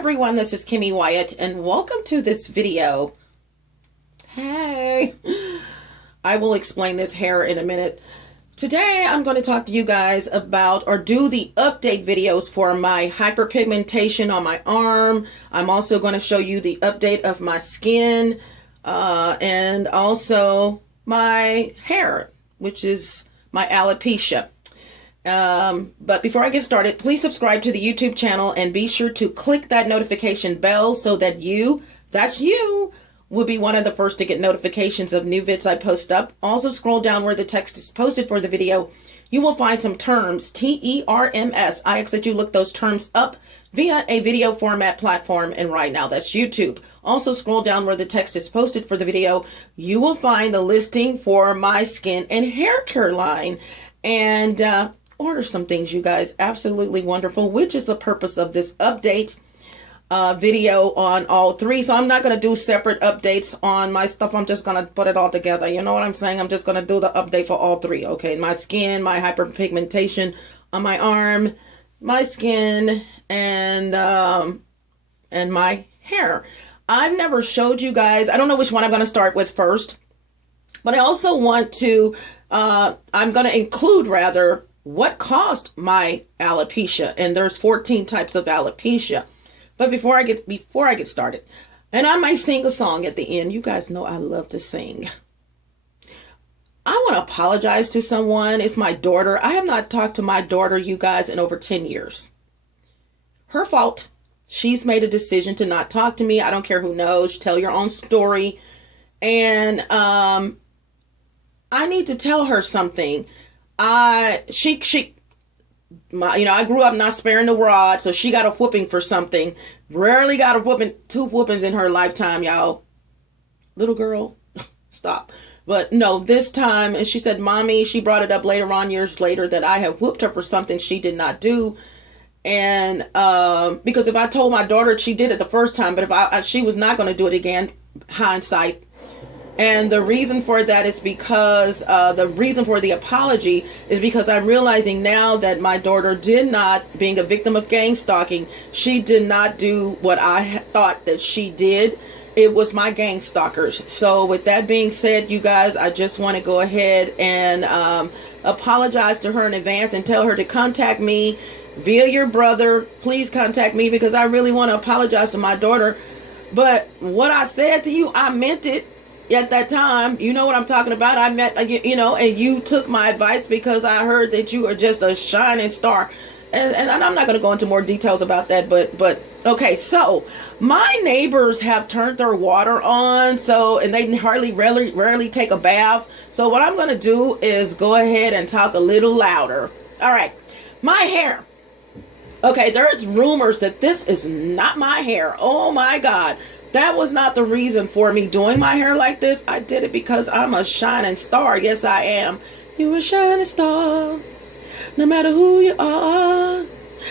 everyone, this is KimMeWyatt and welcome to this video. Hey, I will explain this hair in a minute. Today I'm going to talk to you guys about or do the update videos for my hyperpigmentation on my arm. I'm also going to show you the update of my skin and also my hair, which is my alopecia. But before I get started, please subscribe to the YouTube channel and be sure to click that notification bell so that that's you, will be one of the first to get notifications of new vids I post up. Also scroll down where the text is posted for the video. You will find some terms, T-E-R-M-S. I ask that you look those terms up via a video format platform, and right now that's YouTube. Also scroll down where the text is posted for the video. You will find the listing for my skin and hair care line, and order some things, you guys. Absolutely wonderful, which is the purpose of this update video on all three. So I'm not going to do separate updates on my stuff. I'm just going to put it all together. You know what I'm saying? I'm just going to do the update for all three. Okay, my skin, my hyperpigmentation on my arm, my skin, and my hair. I've never showed you guys. I don't know which one I'm going to start with first, but I also want to I'm going to include rather what caused my alopecia, and there's 14 types of alopecia. But before I get started, and I might sing a song at the end. You guys know I love to sing. I want to apologize to someone. It's my daughter. I have not talked to my daughter, you guys, in over 10 years. Her fault. She's made a decision to not talk to me. I don't care who knows. Tell your own story. And I need to tell her something. I grew up not sparing the rod, so she got a whooping for something. Rarely got a whooping, 2 whoopings in her lifetime, y'all. Little girl, stop. But no, this time, and she said, Mommy, she brought it up later on, years later, that I have whooped her for something she did not do. And because if I told my daughter she did it the first time, but if she was not going to do it again, hindsight. And the reason for that is because, the reason for the apology is because I'm realizing now that my daughter did not, being a victim of gang stalking, she did not do what I thought that she did. It was my gang stalkers. So with that being said, you guys, I just want to go ahead and apologize to her in advance and tell her to contact me via your brother. Please contact me because I really want to apologize to my daughter. But what I said to you, I meant it. At that time, you know what I'm talking about. I met, you know, and you took my advice because I heard that you are just a shining star. And I'm not going to go into more details about that, but okay. So my neighbors have turned their water on, and they rarely take a bath. So what I'm going to do is go ahead and talk a little louder. All right, my hair. Okay, there's rumors that this is not my hair. Oh my God. That was not the reason for me doing my hair like this. I did it because I'm a shining star. Yes, I am. You're a shining star. No matter who you are.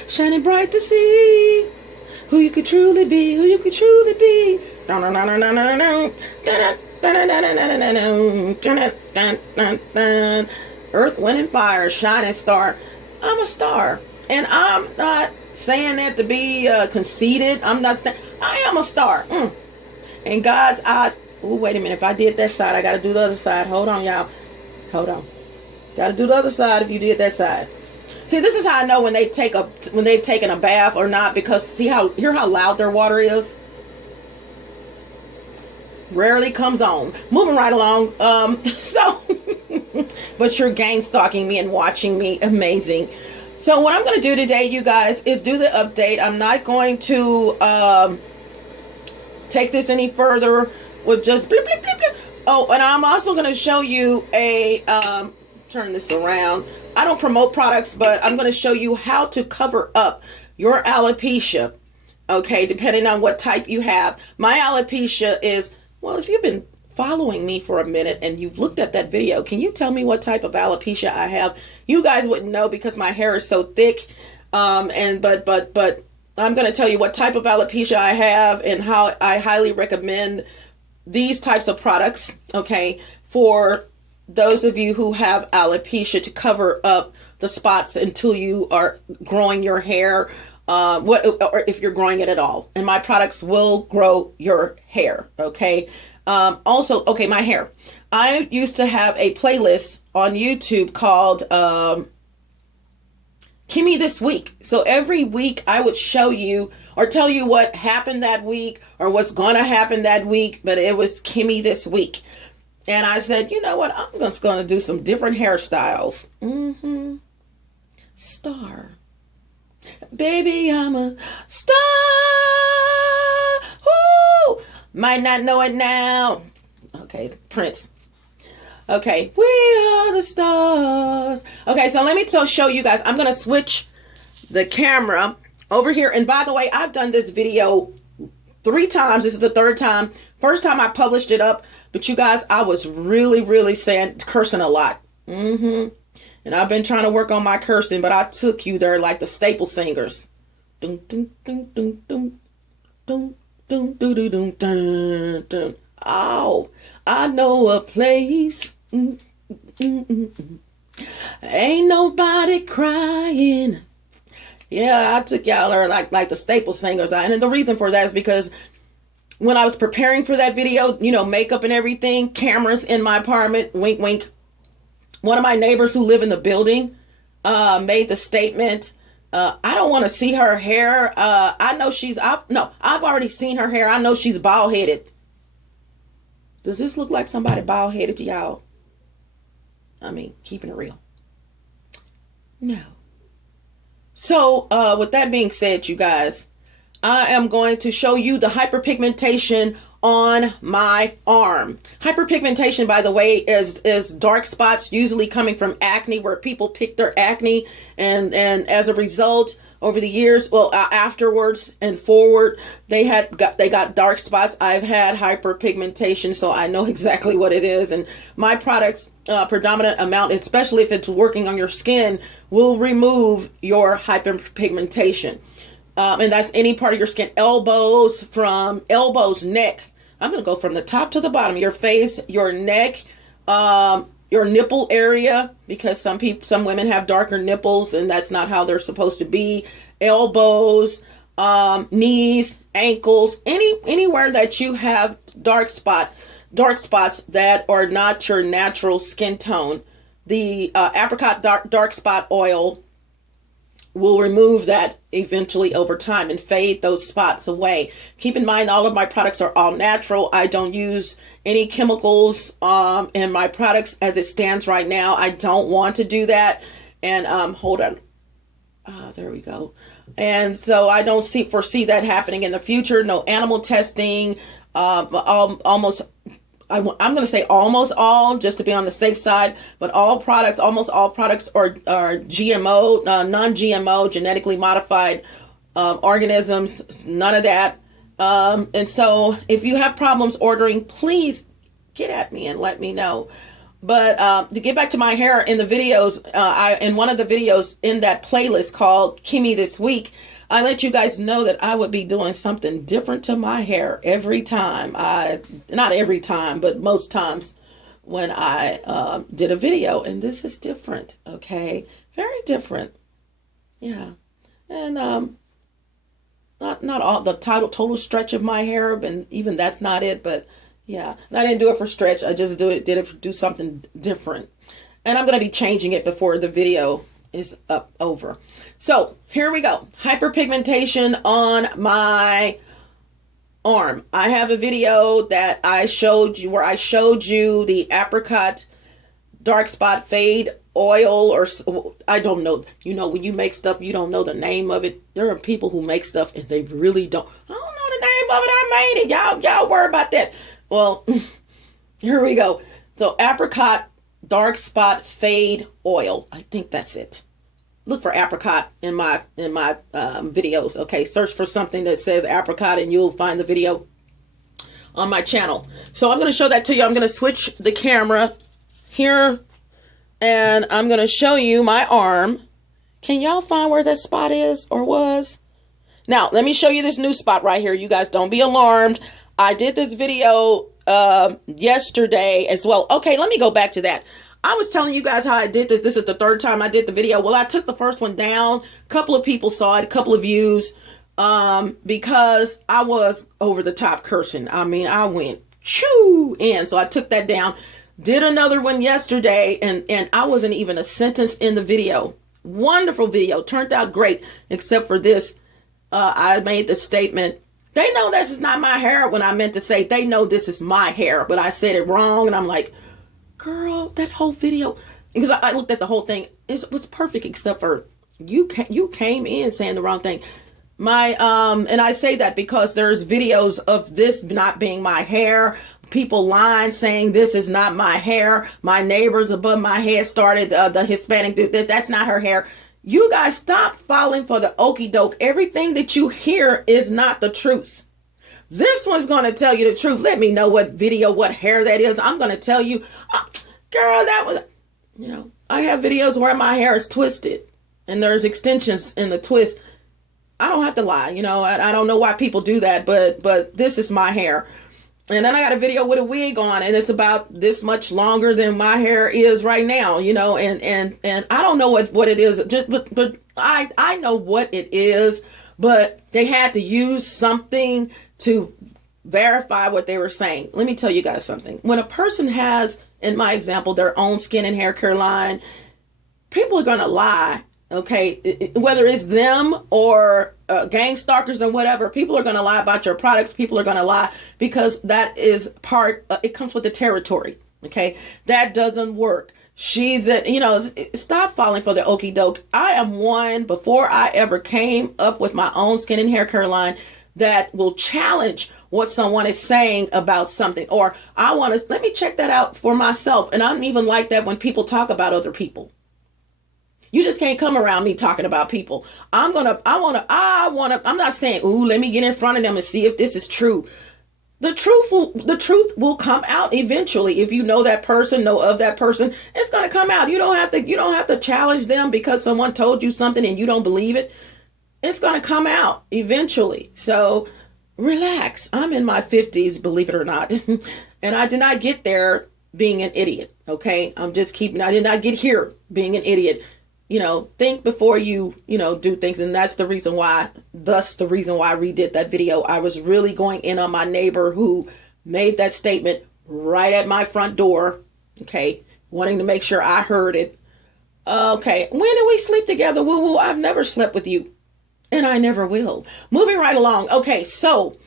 Shining bright to see who you could truly be. Who you could truly be. Earth, wind, and fire. Shining star. I'm a star. And I'm not saying that to be conceited. I'm not saying... I am a star. In God's eyes. Oh, wait a minute. If I did that side, I got to do the other side. Hold on, y'all. Hold on. Got to do the other side if you did that side. See, this is how I know when they've taken a bath or not, because hear how loud their water is? Rarely comes on. Moving right along. But you're gang stalking me and watching me. Amazing. So what I'm going to do today, you guys, is do the update. I'm not going to take this any further with just blip, blip, blip, blip. Oh, and I'm also going to show you turn this around. I don't promote products, but I'm going to show you how to cover up your alopecia. Okay, depending on what type you have. My alopecia is, well, if you've been following me for a minute and you've looked at that video, can you tell me what type of alopecia I have? You guys wouldn't know because my hair is so thick. But I'm going to tell you what type of alopecia I have and how I highly recommend these types of products, okay, for those of you who have alopecia to cover up the spots until you are growing your hair or if you're growing it at all. And my products will grow your hair. Okay. Also, okay, my hair. I used to have a playlist on YouTube called Kimmy This Week. So every week I would show you or tell you what happened that week or what's going to happen that week. But it was Kimmy This Week. And I said, you know what? I'm just going to do some different hairstyles. Star. Baby, I'm a star. Woo! Might not know it now. Okay, Prince. Okay, we are the stars. Okay, so let me show you guys. I'm going to switch the camera over here. And by the way, I've done this video 3 times. This is the 3rd time. First time I published it up. But you guys, I was really cursing a lot. And I've been trying to work on my cursing, but I took you there like the staple singers. Dun, dun, dun, dun, dun, dun, dun, dun, dun, dun, dun, dun. Oh, I know a place. Ain't nobody crying. Yeah, I took y'all there like the staple singers. And the reason for that is because when I was preparing for that video, you know, makeup and everything, cameras in my apartment, wink, wink. One of my neighbors who live in the building made the statement, I don't want to see her hair. I know I've already seen her hair. I know she's bald-headed. Does this look like somebody bald-headed to y'all? I mean, keeping it real. No. So, with that being said, you guys, I am going to show you the hyperpigmentation on my arm. Hyperpigmentation, by the way, is dark spots usually coming from acne, where people pick their acne and as a result over the years, well, afterwards and forward, they got dark spots. I've had hyperpigmentation, so I know exactly what it is. And my products, predominant amount, especially if it's working on your skin, will remove your hyperpigmentation. And that's any part of your skin, elbows, from elbows, neck. I'm going to go from the top to the bottom, your face, your neck, your nipple area, because some women have darker nipples and that's not how they're supposed to be. Elbows, knees, ankles, anywhere that you have dark spots that are not your natural skin tone. The apricot dark spot oil will remove that eventually over time and fade those spots away. Keep in mind, all of my products are all natural. I don't use any chemicals in my products as it stands right now. I don't want to do that. And hold on. There we go. And so I don't foresee that happening in the future. No animal testing. I'm going to say almost all, just to be on the safe side, but almost all products are GMO, non-GMO, genetically modified organisms, none of that. And so if you have problems ordering, please get at me and let me know. But to get back to my hair, in the videos, in one of the videos in that playlist called Kimmy This Week, I let you guys know that I would be doing something different to my hair every time. Not every time, but most times when I did a video. And this is different, okay? Very different. Yeah. And not all the total stretch of my hair, and even that's not it, but yeah. And I didn't do it for stretch. I just did it to do something different. And I'm going to be changing it before the video is over. So here we go. Hyperpigmentation on my arm. I have a video that I showed you where I showed you the apricot dark spot fade oil, or I don't know. You know, when you make stuff, you don't know the name of it. There are people who make stuff and they really don't. I don't know the name of it. I made it. Y'all worry about that. Well, here we go. So apricot dark spot fade oil. I think that's it. Look for apricot in my videos. Okay, search for something that says apricot and you'll find the video on my channel. So I'm going to show that to you. I'm going to switch the camera here and I'm going to show you my arm. Can y'all find where that spot is or was? Now, let me show you this new spot right here. You guys don't be alarmed. I did this video yesterday as well. Okay, let me go back to that. I was telling you guys how I did this. This is the third time I did the video. Well, I took the first one down. A couple of people saw it, a couple of views, because I was over the top cursing. I mean, I went shoo in. So I took that down. Did another one yesterday, and I wasn't even a sentence in the video. Wonderful video. Turned out great, except for this. I made the statement, they know this is not my hair, when I meant to say they know this is my hair, but I said it wrong. And I'm like, girl, that whole video, because I looked at the whole thing, it was perfect except for you came in saying the wrong thing. And I say that because there's videos of this not being my hair, people lying saying this is not my hair, my neighbors above my head started, the Hispanic dude, that's not her hair. You guys stop falling for the okie doke. Everything that you hear is not the truth. This one's going to tell you the truth. Let me know what video, what hair that is. I'm going to tell you, girl, that was, I have videos where my hair is twisted and there's extensions in the twist. I don't have to lie. I don't know why people do that, but this is my hair. And then I got a video with a wig on, and it's about this much longer than my hair is right now, and I don't know what it is, but I know what it is, but they had to use something to verify what they were saying. Let me tell you guys something. When a person has, in my example, their own skin and hair care line, people are going to lie. Okay, whether it's them or gang stalkers or whatever, people are going to lie about your products. People are going to lie because that is it comes with the territory. Okay, that doesn't work. Stop falling for the okie doke. I am one, before I ever came up with my own skin and hair care line, that will challenge what someone is saying about something. Or let me check that out for myself. And I'm even like that when people talk about other people. You just can't come around me talking about people. I'm not saying, ooh, let me get in front of them and see if this is true. The truth will come out eventually. If you know that person, know of that person, it's going to come out. You don't have to challenge them because someone told you something and you don't believe it. It's going to come out eventually. So relax. I'm in my 50s, believe it or not. And I did not get there being an idiot. Okay. I did not get here being an idiot. Think before you do things. And that's the reason why I redid that video. I was really going in on my neighbor who made that statement right at my front door. Okay. Wanting to make sure I heard it. Okay. When did we sleep together? Woo woo. I've never slept with you and I never will. Moving right along. Okay. So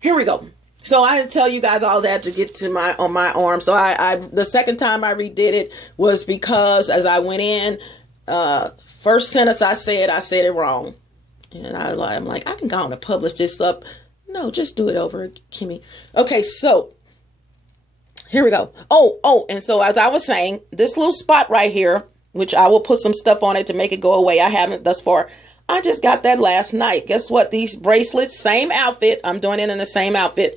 here we go. So I had to tell you guys all that to get to my arm. So the second time I redid it was because as I went in, first sentence I said it wrong. And I'm like, I can go on and publish this up. No, just do it over, Kimmy. Okay, so here we go. Oh, and so as I was saying, this little spot right here, which I will put some stuff on it to make it go away. I haven't thus far. I just got that last night. Guess what? These bracelets, same outfit. I'm doing it in the same outfit.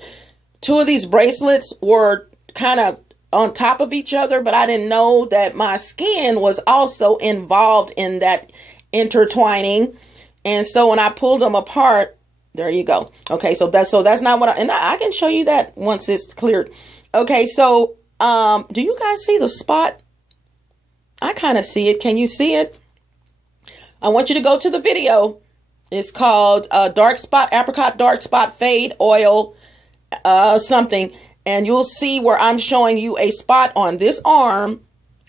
Two of these bracelets were kind of on top of each other, but I didn't know that my skin was also involved in that intertwining. And so when I pulled them apart, there you go. Okay, so that's not what I can show you that once it's cleared. Okay, so do you guys see the spot? I kind of see it. Can you see it? I want you to go to the video. It's called Apricot Dark Spot Fade Oil something. And you'll see where I'm showing you a spot on this arm.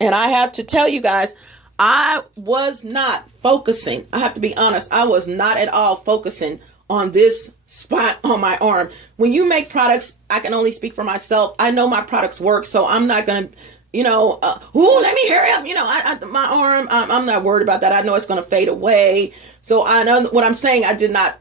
And I have to tell you guys, I was not focusing. I have to be honest. I was not at all focusing on this spot on my arm. When you make products, I can only speak for myself. I know my products work, so I'm not going to, let me hurry up. My arm, I'm not worried about that. I know it's going to fade away. So I know what I'm saying. I did not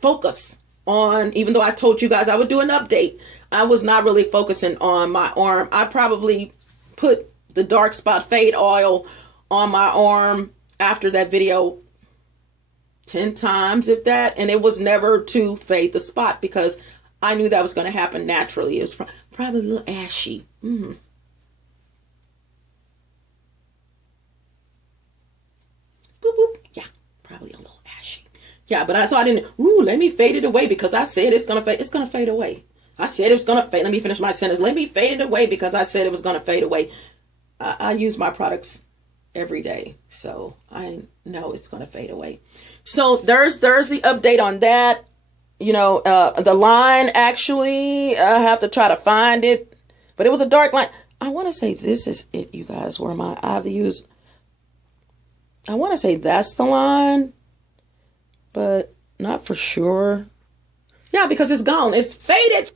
focus on, even though I told you guys I would do an update, I was not really focusing on my arm. I probably put the dark spot fade oil on my arm after that video 10 times, if that, and it was never to fade the spot because I knew that was going to happen naturally. It was probably a little ashy. Boop, boop. Yeah, probably a little ashy. Yeah, but I didn't, let me fade it away because I said it's going to fade. It's going to fade away. I said it was going to fade. Let me finish my sentence. Let me fade it away because I said it was going to fade away. I use my products every day, so I know it's going to fade away. So there's the update on that. You know, the line, actually, I have to try to find it, but it was a dark line. I want to say this is it, you guys, where I have to use, I want to say that's the line, but not for sure. Yeah, because it's gone. It's faded.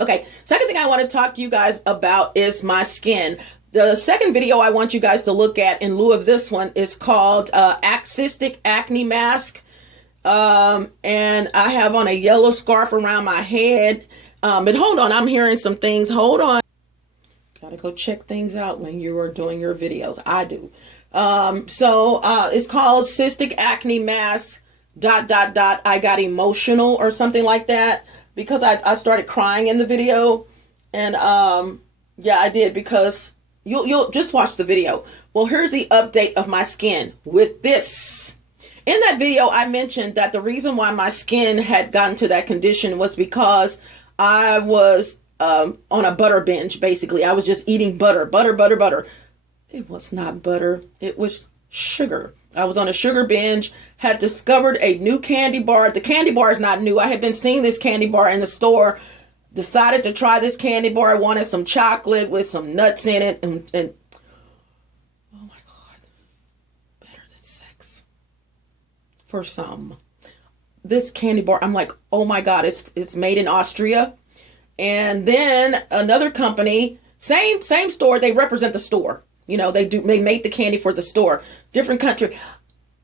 Okay, second thing I want to talk to you guys about is my skin. The second video I want you guys to look at in lieu of this one is called Cystic Acne Mask. And I have on a yellow scarf around my head. But hold on, I'm hearing some things. Hold on. Gotta go check things out when you are doing your videos. I do. It's called Cystic Acne Mask ... I got emotional or something like that because I started crying in the video. And yeah, I did, because you'll just watch the video. Well, here's the update of my skin with this. In that video, I mentioned that the reason why my skin had gotten to that condition was because I was on a butter binge, basically. I was just eating butter. It was not butter. It was sugar. I was on a sugar binge, had discovered a new candy bar. The candy bar is not new. I had been seeing this candy bar in the store. Decided to try this candy bar. I wanted some chocolate with some nuts in it. And oh my God, better than sex. For some. This candy bar, I'm like, oh my God, it's made in Austria. And then another company, same store, they represent the store. You know, they make the candy for the store. Different country.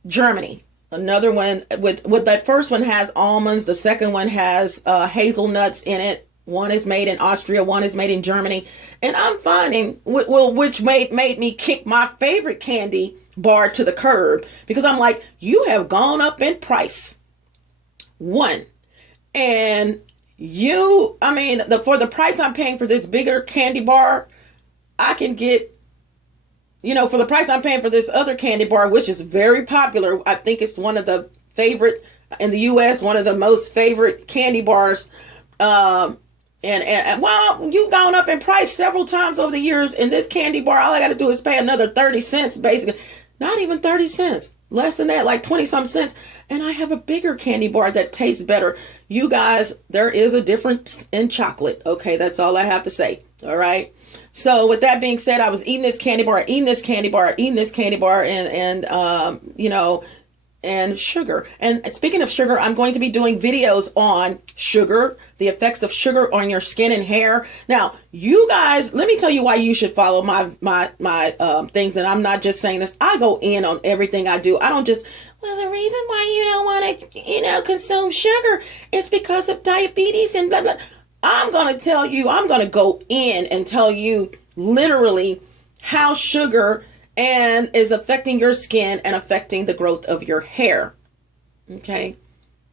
Germany. Another one with that first one has almonds. The second one has hazelnuts in it. One is made in Austria. One is made in Germany. And I'm finding, which made me kick my favorite candy bar to the curb, because I'm like, you have gone up in price. One. And for the price I'm paying for this bigger candy bar, I can get, for the price I'm paying for this other candy bar, which is very popular. I think it's one of the favorite in the U.S., one of the most favorite candy bars. Well, you've gone up in price several times over the years. In this candy bar, all I got to do is pay another 30 cents, basically. Not even 30 cents. Less than that, like 20 some cents. And I have a bigger candy bar that tastes better. You guys, there is a difference in chocolate. Okay, that's all I have to say. All right. So with that being said, I was eating this candy bar, and sugar. And speaking of sugar, I'm going to be doing videos on sugar, the effects of sugar on your skin and hair. Now, you guys, let me tell you why you should follow my things. And I'm not just saying this. I go in on everything I do. I don't just, well, the reason why you don't want to, consume sugar is because of diabetes and blah, blah. I'm going to tell you, I'm going to go in and tell you literally how sugar is affecting your skin and affecting the growth of your hair. Okay.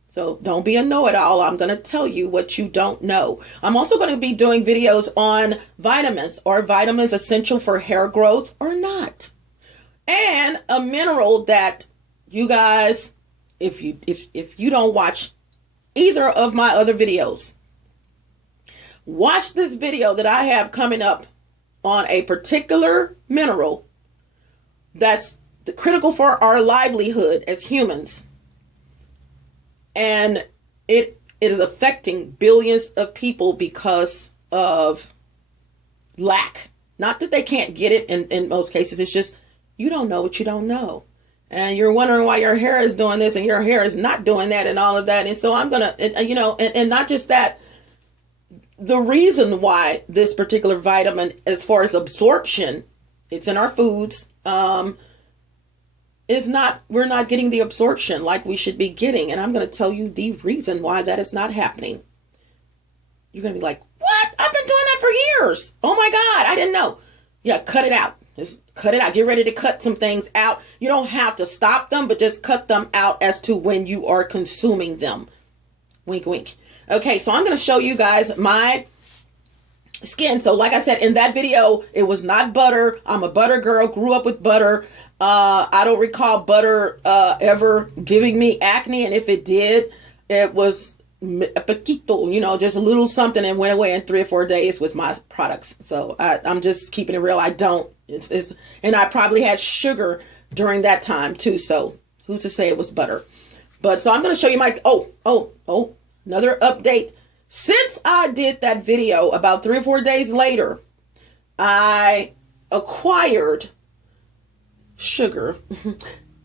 So don't be a know-it-all. I'm going to tell you what you don't know. I'm also going to be doing videos on vitamins. Are vitamins essential for hair growth or not? And a mineral that you guys, if you don't watch either of my other videos, watch this video that I have coming up on a particular mineral that's critical for our livelihood as humans. And it is affecting billions of people because of lack. Not that they can't get it in most cases. It's just, you don't know what you don't know. And you're wondering why your hair is doing this and your hair is not doing that and all of that. And so I'm going to, and not just that, the reason why this particular vitamin, as far as absorption, it's in our foods, we're not getting the absorption like we should be getting. And I'm going to tell you the reason why that is not happening. You're going to be like, what? I've been doing that for years. Oh my God, I didn't know. Yeah, cut it out. Just cut it out. Get ready to cut some things out. You don't have to stop them, but just cut them out as to when you are consuming them. Wink, wink. Okay, so I'm going to show you guys my skin. So like I said, in that video, it was not butter. I'm a butter girl, grew up with butter. I don't recall butter ever giving me acne. And if it did, it was poquito, you know, just a little something, and went away in 3 or 4 days with my products. So I'm just keeping it real. I don't, and I probably had sugar during that time too. So who's to say it was butter? But so I'm going to show you my, another update. Since I did that video, about 3 or 4 days later, I acquired sugar.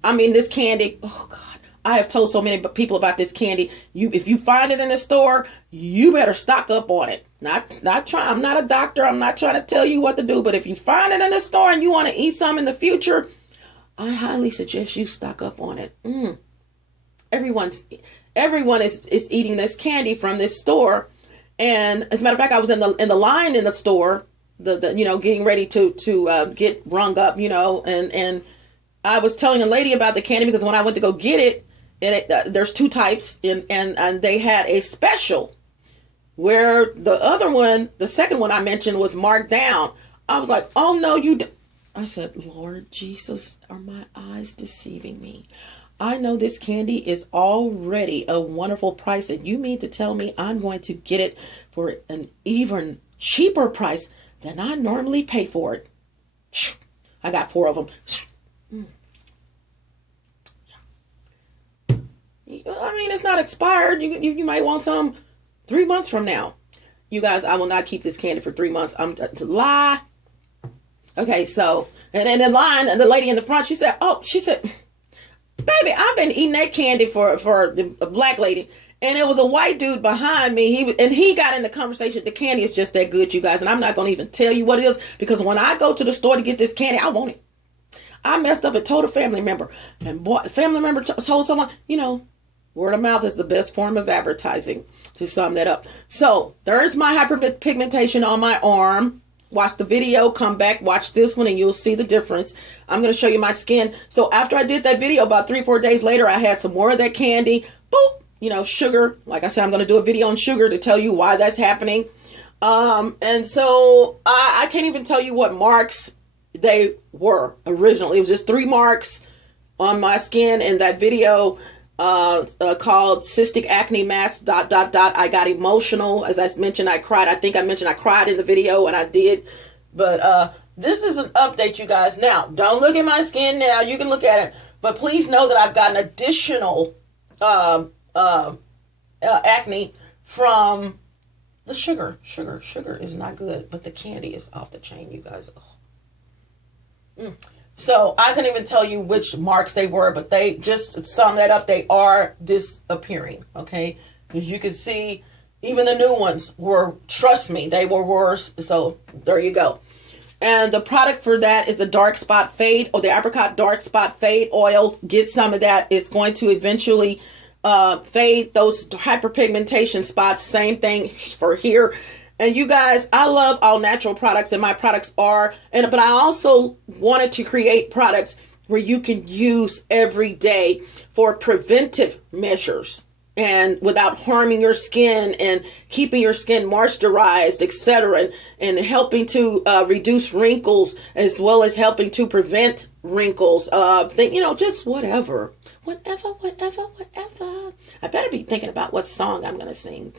I mean, this candy, oh God. I have told so many people about this candy. If you find it in the store, you better stock up on it. I'm not a doctor. I'm not trying to tell you what to do. But if you find it in the store and you want to eat some in the future, I highly suggest you stock up on it. Everyone is eating this candy from this store. And as a matter of fact, I was in the line in the store, getting ready to get rung up, and I was telling a lady about the candy because when I went to go get it, there's 2 types, and they had a special where the other one, the second one I mentioned, was marked down. I was like, oh no, I said, Lord Jesus, are my eyes deceiving me? I know this candy is already a wonderful price, and you mean to tell me I'm going to get it for an even cheaper price than I normally pay for it? I got 4 of them. I mean, it's not expired. You might want some 3 months from now. You guys, I will not keep this candy for 3 months. It's a lie. Okay, so, and then in line, and the lady in the front, she said, baby, I've been eating that candy for a black lady. And it was a white dude behind me. He got in the conversation. The candy is just that good, you guys. And I'm not going to even tell you what it is, because when I go to the store to get this candy, I want it. I messed up and told a family member. And family member told someone, word of mouth is the best form of advertising, to sum that up. So there's my hyperpigmentation on my arm. Watch the video, come back, watch this one, and you'll see the difference. I'm going to show you my skin. So after I did that video, about 3 or 4 days later, I had some more of that candy. Boop, sugar. Like I said, I'm going to do a video on sugar to tell you why that's happening. And so I can't even tell you what marks they were originally. It was just 3 marks on my skin in that video. Called cystic acne mass ... I got emotional. As I mentioned, I cried. I think I mentioned I cried in the video, and I did. But this is an update, you guys. Now, don't look at my skin now. You can look at it. But please know that I've gotten additional acne from the sugar. Sugar is not good, but the candy is off the chain, you guys. So I couldn't even tell you which marks they were, but they just sum that up. They are disappearing. Okay. As you can see, even the new ones were, trust me, they were worse. So there you go. And the product for that is the dark spot fade, or the apricot dark spot fade oil. Get some of that. It's going to eventually fade those hyperpigmentation spots. Same thing for here. And you guys, I love all natural products, and my products are, but I also wanted to create products where you can use every day for preventive measures and without harming your skin and keeping your skin moisturized, etc., and helping to reduce wrinkles, as well as helping to prevent wrinkles. Just whatever. I better be thinking about what song I'm going to sing.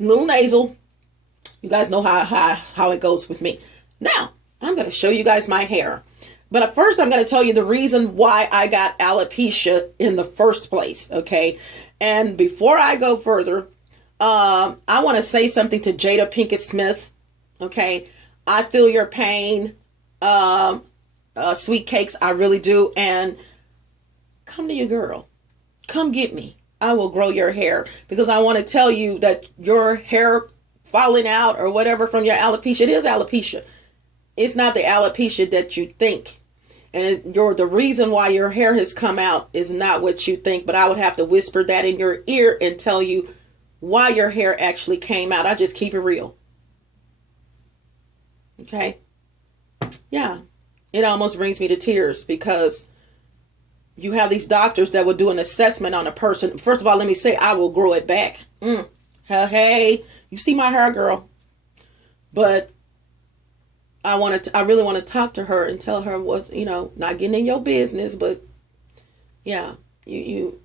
A little nasal. You guys know how it goes with me. Now, I'm going to show you guys my hair. But first, I'm going to tell you the reason why I got alopecia in the first place, okay? And before I go further, I want to say something to Jada Pinkett Smith, okay? I feel your pain, sweet cakes, I really do. And come to your girl. Come get me. I will grow your hair, because I want to tell you that your hair falling out or whatever from your alopecia, it is alopecia. It's not the alopecia that you think. And the reason why your hair has come out is not what you think, but I would have to whisper that in your ear and tell you why your hair actually came out. I just keep it real. Okay? Yeah. It almost brings me to tears, because you have these doctors that will do an assessment on a person. First of all, let me say, I will grow it back. Hey, you see my hair, girl. But I really want to talk to her and tell her what's, not getting in your business, but yeah, you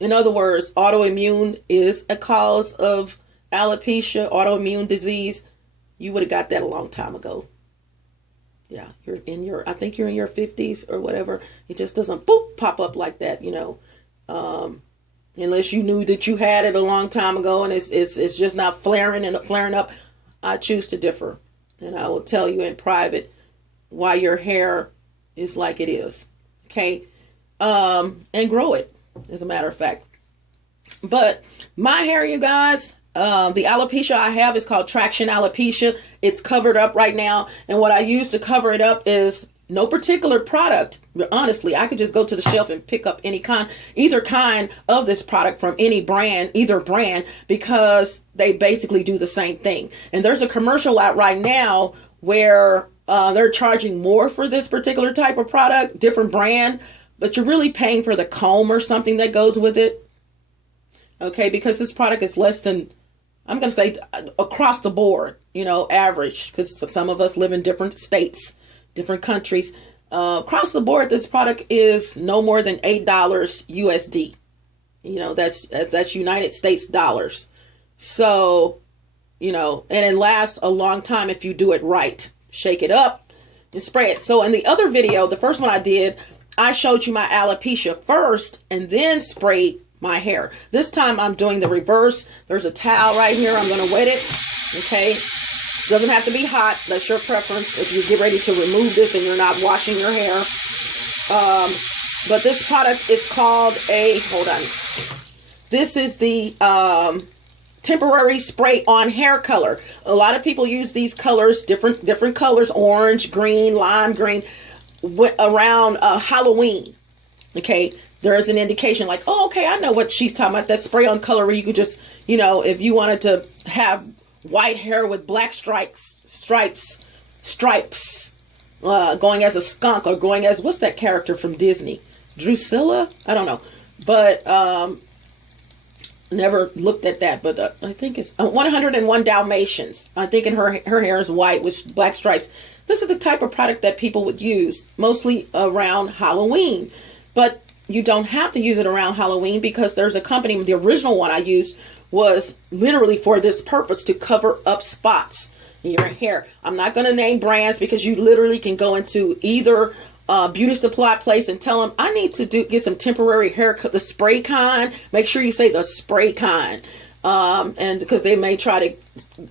In other words, autoimmune is a cause of alopecia, autoimmune disease, you would have got that a long time ago. Yeah, you're in your, I think you're in your 50s or whatever. It just doesn't boop, pop up like that, you know. Unless you knew that you had it a long time ago and it's just not flaring up. I choose to differ. And I will tell you in private why your hair is like it is. Okay? And grow it, as a matter of fact. But my hair, you guys, the alopecia I have is called traction alopecia. It's covered up right now. And what I use to cover it up is no particular product. Honestly, I could just go to the shelf and pick up either kind of this product from either brand, because they basically do the same thing. And there's a commercial out right now where they're charging more for this particular type of product, different brand, but you're really paying for the comb or something that goes with it. Okay, because this product is less than, I'm going to say across the board, you know, average, because some of us live in different states, different countries. Across the board, this product is no more than $8 USD. You know, that's United States dollars. So, you know, and it lasts a long time if you do it right. Shake it up and spray it. So in the other video, the first one I did, I showed you my alopecia first and then sprayed my hair. This time I'm doing the reverse. There's a towel right here. I'm going to wet it. Okay. Doesn't have to be hot. That's your preference if you get ready to remove this and you're not washing your hair. But this product is called hold on. This is the temporary spray on hair color. A lot of people use these colors, different colors, orange, green, lime green, around Halloween. Okay. There's an indication like, oh, okay, I know what she's talking about. That spray on color where you could just, you know, if you wanted to have white hair with black stripes, going as a skunk or going as, what's that character from Disney? Drusilla? I don't know. But never looked at that. But I think it's 101 Dalmatians. I'm thinking her hair is white with black stripes. This is the type of product that people would use mostly around Halloween. But you don't have to use it around Halloween because there's a company, the original one I used was literally for this purpose, to cover up spots in your hair. I'm not going to name brands because you literally can go into either beauty supply place and tell them, I need to get some temporary haircut, the spray kind. Make sure you say the spray kind. And because they may try to,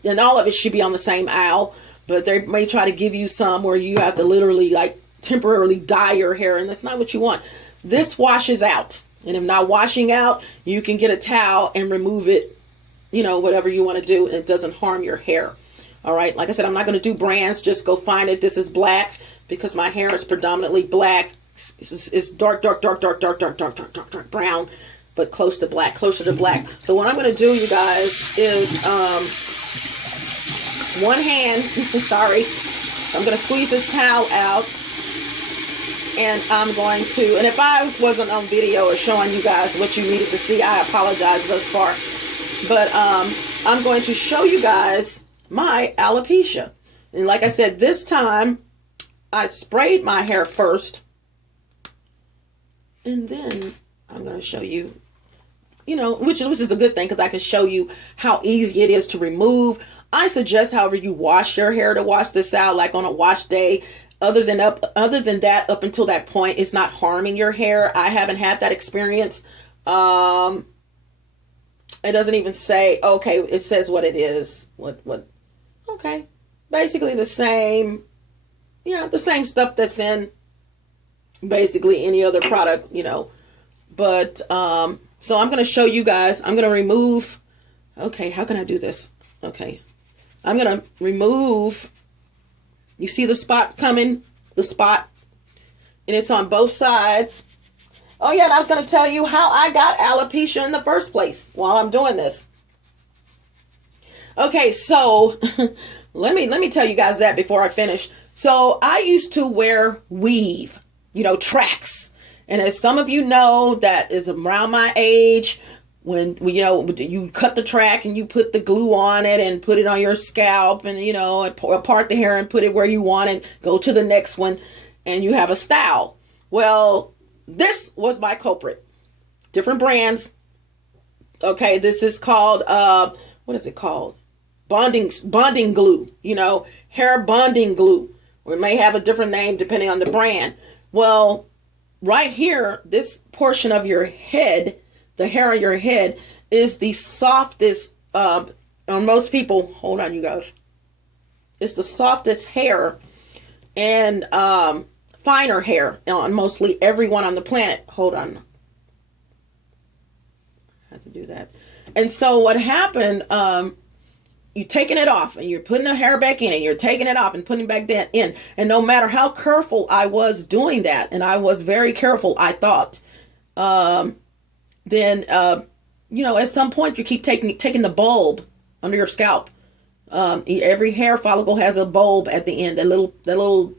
and all of it should be on the same aisle, but they may try to give you some where you have to literally like temporarily dye your hair, and that's not what you want. This washes out, and if not washing out, you can get a towel and remove it, you know, whatever you want to do, and it doesn't harm your hair. All right, like I said, I'm not going to do brands. Just go find it. This is black because my hair is predominantly black. It's dark brown, but closer to black. So what I'm going to do, you guys, is one hand. Sorry, I'm going to squeeze this towel out. And I'm going to, and if I wasn't on video or showing you guys what you needed to see, I apologize thus far. But I'm going to show you guys my alopecia. And like I said, this time I sprayed my hair first. And then I'm going to show you, you know, which is a good thing because I can show you how easy it is to remove. I suggest, however, you wash your hair to wash this out, like on a wash day. Other than that, up until that point, it's not harming your hair. I haven't had that experience. It doesn't even say, okay, it says what it is. Okay. Basically the same, the same stuff that's in basically any other product, you know. But, so I'm going to show you guys, I'm going to remove, okay, how can I do this? Okay. I'm going to remove. You see the spot coming? The spot? And it's on both sides. Oh yeah, and I was going to tell you how I got alopecia in the first place while I'm doing this. Okay, so let me tell you guys that before I finish. So I used to wear weave, you know, tracks. And as some of you know that is around my age, when you know, you cut the track and you put the glue on it and put it on your scalp and, you know, part the hair and put it where you want it, go to the next one, and you have a style. Well, this was my culprit. different brands. Okay, this is called, what is it called? Bonding glue, you know, hair bonding glue. Or it may have a different name depending on the brand. Well, right here, this portion of your head, the hair on your head, is the softest, on most people, hold on you guys, it's the softest hair and finer hair on mostly everyone on the planet. Hold on. I had to do that. And so what happened, you're taking it off and you're putting the hair back in and you're taking it off and putting it back in. And no matter how careful I was doing that, and I was very careful, I thought, then, you know, at some point you keep taking the bulb under your scalp. Every hair follicle has a bulb at the end, that little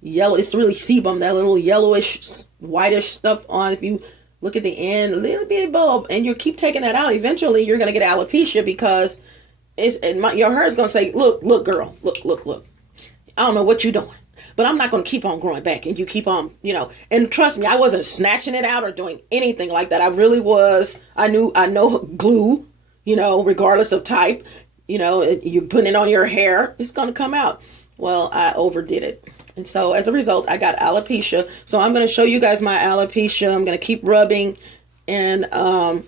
yellow, it's really sebum, that little yellowish, whitish stuff on. If you look at the end, a little bitty bulb, and you keep taking that out, eventually you're going to get alopecia, because your hair is going to say, look, girl, look. I don't know what you're doing, but I'm not going to keep on growing back. And you keep on, you know, and trust me, I wasn't snatching it out or doing anything like that. I really was. I know glue, you know, regardless of type, you know, you put it on your hair, it's going to come out. Well, I overdid it. And so as a result, I got alopecia. So I'm going to show you guys my alopecia. I'm going to keep rubbing. And I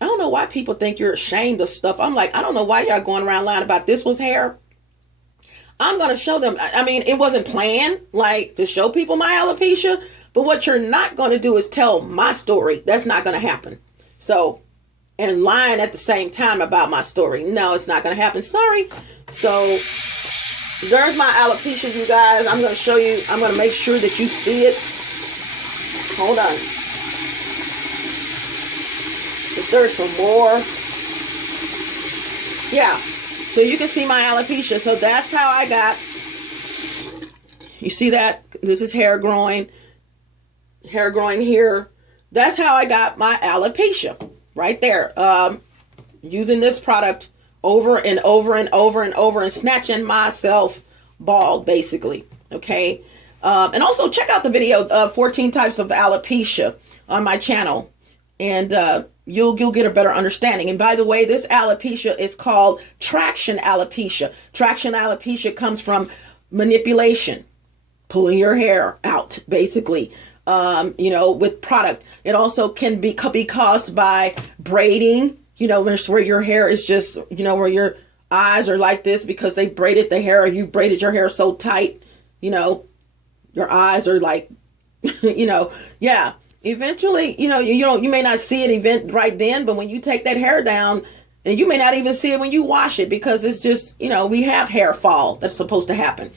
don't know why people think you're ashamed of stuff. I'm like, I don't know why y'all going around lying about this was hair. I'm going to show them. I mean, it wasn't planned, like, to show people my alopecia. But what you're not going to do is tell my story. That's not going to happen. So, and lying at the same time about my story. No, it's not going to happen. Sorry. So, there's my alopecia, you guys. I'm going to show you. I'm going to make sure that you see it. Hold on. If there's some more. Yeah. So you can see my alopecia. So that's how I got. You see that? This is hair growing. Hair growing here. That's how I got my alopecia. Right there. Using this product over and over and over and over and snatching myself bald, basically. Okay. And also check out the video, 14 types of alopecia on my channel. And you'll get a better understanding. And by the way, this alopecia is called traction alopecia. Traction alopecia comes from manipulation, pulling your hair out, basically. You know, with product. It also can be caused by braiding, you know, where your hair is just, you know, where your eyes are like this because they braided the hair, or you braided your hair so tight, you know, your eyes are like, you know, yeah. Eventually, you know, you may not see it right then, but when you take that hair down, and you may not even see it when you wash it, because it's just, you know, we have hair fall that's supposed to happen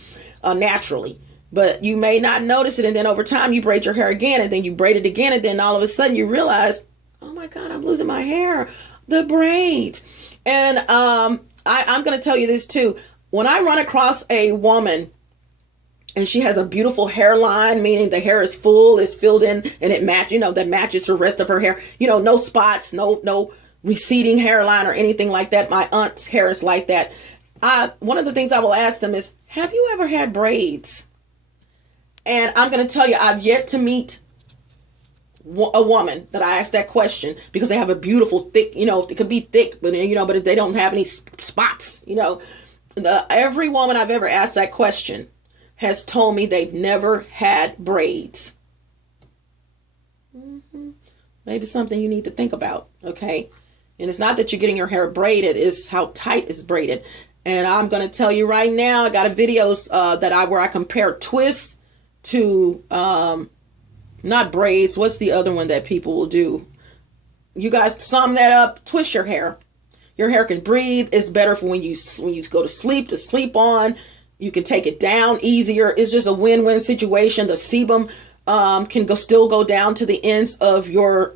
naturally. But you may not notice it, and then over time you braid your hair again, and then you braid it again, and then all of a sudden you realize, oh my God, I'm losing my hair, the braids. And I'm going to tell you this too. When I run across a woman and she has a beautiful hairline, meaning the hair is full, is filled in, and it match, you know, that matches the rest of her hair, you know, no spots, no receding hairline or anything like that. My aunt's hair is like that. One of the things I will ask them is, have you ever had braids? And I'm going to tell you, I've yet to meet a woman that I asked that question, because they have a beautiful thick, you know, it could be thick, but you know, but they don't have any spots, you know. Every woman I've ever asked that question has told me they've never had braids. Maybe something you need to think about, okay? And it's not that you're getting your hair braided, it's how tight it's braided. And I'm going to tell you right now, I got a videos where I compare twists to not braids. What's the other one that people will do? You guys sum that up. Twist your hair. Your hair can breathe. It's better for when you go to sleep on. You can take it down easier. It's just a win-win situation. The sebum can still go down to the ends of your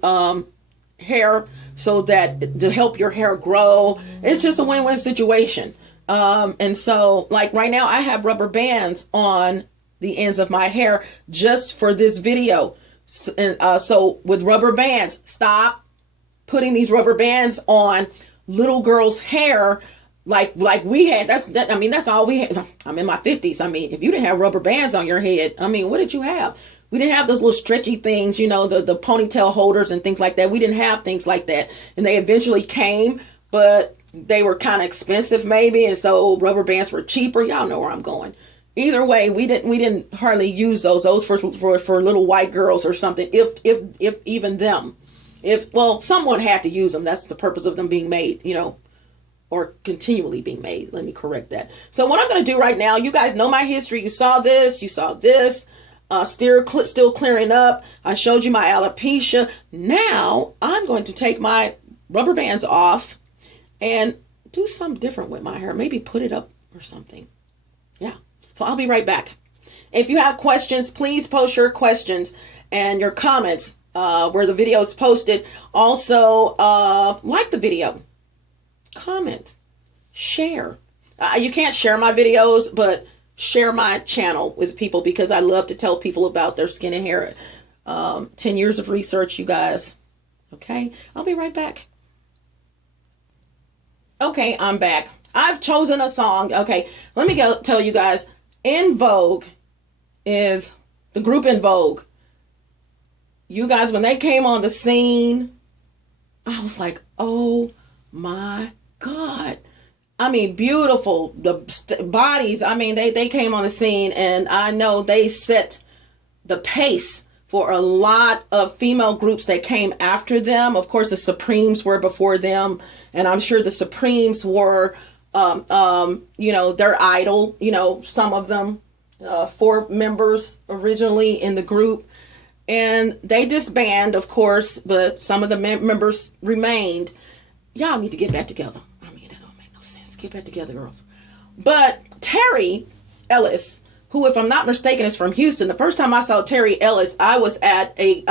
hair, so that to help your hair grow. It's just a win-win situation. And so, like right now, I have rubber bands on the ends of my hair just for this video. And so with rubber bands, stop putting these rubber bands on little girls' hair like we had. That's all we had. I'm in my 50s. I mean, if you didn't have rubber bands on your head, I mean, what did you have? We didn't have those little stretchy things, you know, the ponytail holders and things like that. We didn't have things like that. And they eventually came, but they were kind of expensive maybe. And so rubber bands were cheaper. Y'all know where I'm going. Either way, we didn't hardly use those. Those for little white girls or something. If even them. Well, someone had to use them. That's the purpose of them being made, you know, or continually being made. Let me correct that. So what I'm going to do right now, you guys know my history. You saw this. You saw this. Still clearing up. I showed you my alopecia. Now I'm going to take my rubber bands off and do something different with my hair. Maybe put it up or something. Yeah. So I'll be right back. If you have questions, please post your questions and your comments where the video is posted. Also, like the video, comment, share. You can't share my videos, but share my channel with people because I love to tell people about their skin and hair. 10 years of research, you guys. Okay, I'll be right back. Okay, I'm back. I've chosen a song. Okay, let me tell you guys. En Vogue is the group En Vogue. You guys, when they came on the scene, I was like, oh my God. I mean, beautiful, the bodies. I mean, they came on the scene, and I know they set the pace for a lot of female groups that came after them. Of course, the Supremes were before them, and I'm sure the Supremes were, you know, their idol. You know, some of them, 4 members originally in the group, and they disbanded, of course, but some of the members remained. Y'all need to get back together. Get back together, girls. But Terry Ellis, who, if I'm not mistaken, is from Houston. The first time I saw Terry Ellis, I was at a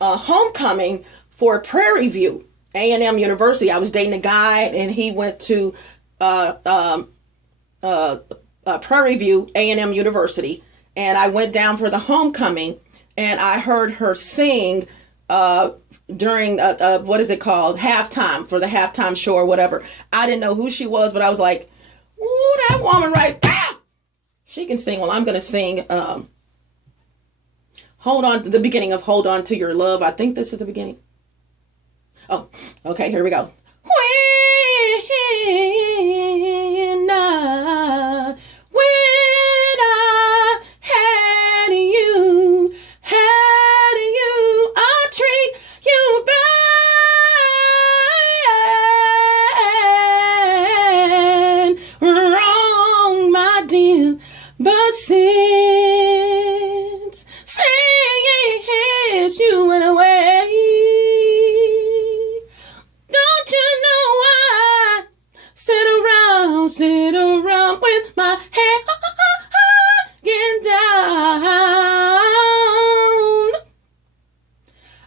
homecoming for Prairie View, A&M University. I was dating a guy, and he went to Prairie View, A&M University. And I went down for the homecoming, and I heard her sing during what is it called, halftime, for the halftime show or whatever. I didn't know who she was, but I was like, ooh, that woman right there, she can sing. Well, I'm gonna sing Hold On, the beginning of Hold On to Your Love. I think this is the beginning. Oh, okay, here we go. When I had you, I treat you bad, wrong, my dear, but since you went away, don't you know I sit around with my head down,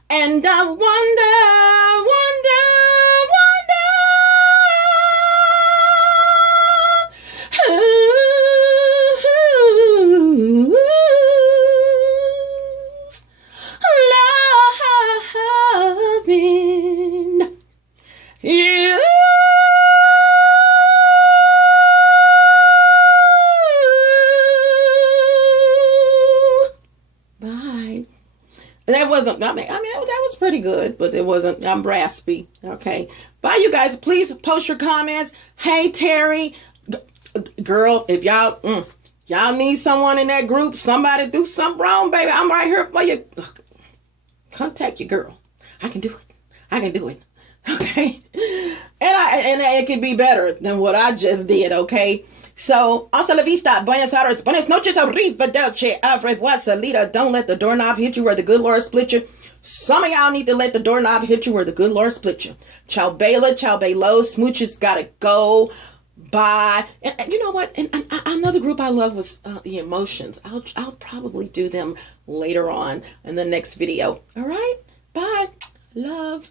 and I wonder, who's loving you. Bye. That wasn't, I mean, that was pretty good, but it wasn't, I'm raspy. Okay. Bye, you guys. Please post your comments. Hey, Terry, girl, if y'all need someone in that group, somebody do something wrong, baby, I'm right here for you. Contact your girl. I can do it. Okay. And it could be better than what I just did. Okay. So, hasta la vista, buenas tardes, buenas noches, arrivederci, salida. Don't let the doorknob hit you where the good Lord split you. Some of y'all need to let the doorknob hit you where the good Lord split you. Ciao Bella, ciao Bello, smooches gotta go. Bye. And you know what? And another group I love was the Emotions. I'll probably do them later on in the next video. All right. Bye. Love.